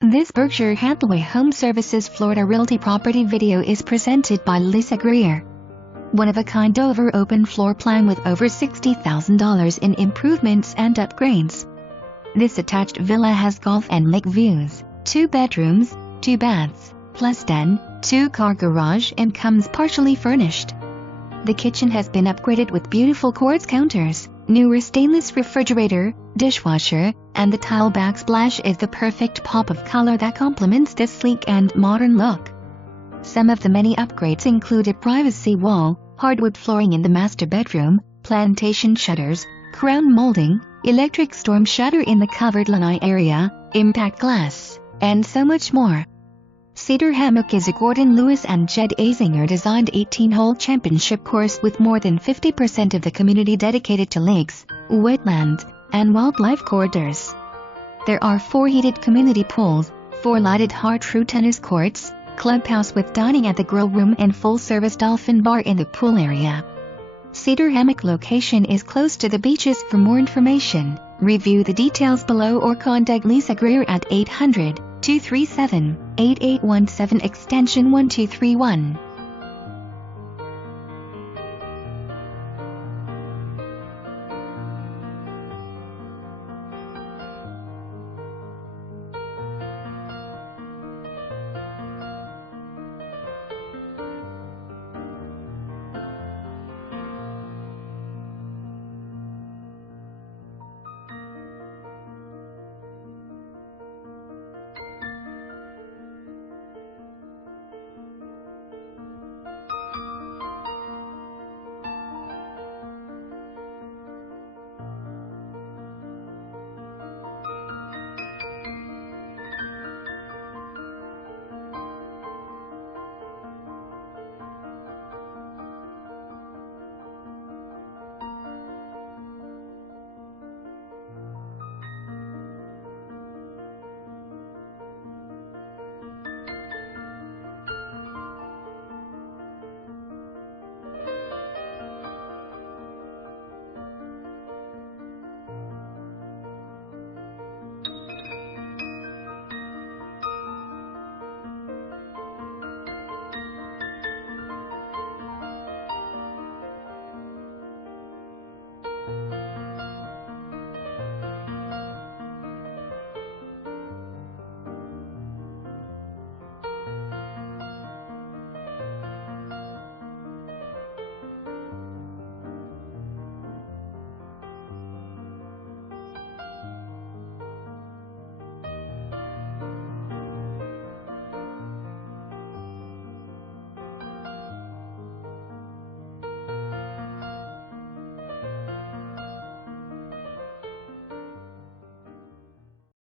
This Berkshire Hathaway Home Services Florida Realty property video is presented by Lisa Greer. One-of-a-kind open floor plan with over $60,000 in improvements and upgrades. This attached villa has golf and lake views, 2 bedrooms, 2 baths, plus den, 2-car garage and comes partially furnished. The kitchen has been upgraded with beautiful quartz counters, newer stainless refrigerator, dishwasher, and the tile backsplash is the perfect pop of color that complements this sleek and modern look. Some of the many upgrades include a privacy wall, hardwood flooring in the master bedroom, plantation shutters, crown molding, electric storm shutter in the covered lanai area, impact glass, and so much more. Cedar Hammock is a Gordon Lewis and Jed Azinger designed 18-hole championship course with more than 50% of the community dedicated to lakes, wetlands, and wildlife corridors. There are 4 heated community pools, 4 lighted Har-Tru tennis courts, clubhouse with dining at the grill room and full-service Dolphin Bar in the pool area. Cedar Hammock location is close to the beaches. For more information, review the details below or contact Lisa Greer at 800-237-8817 extension 1231.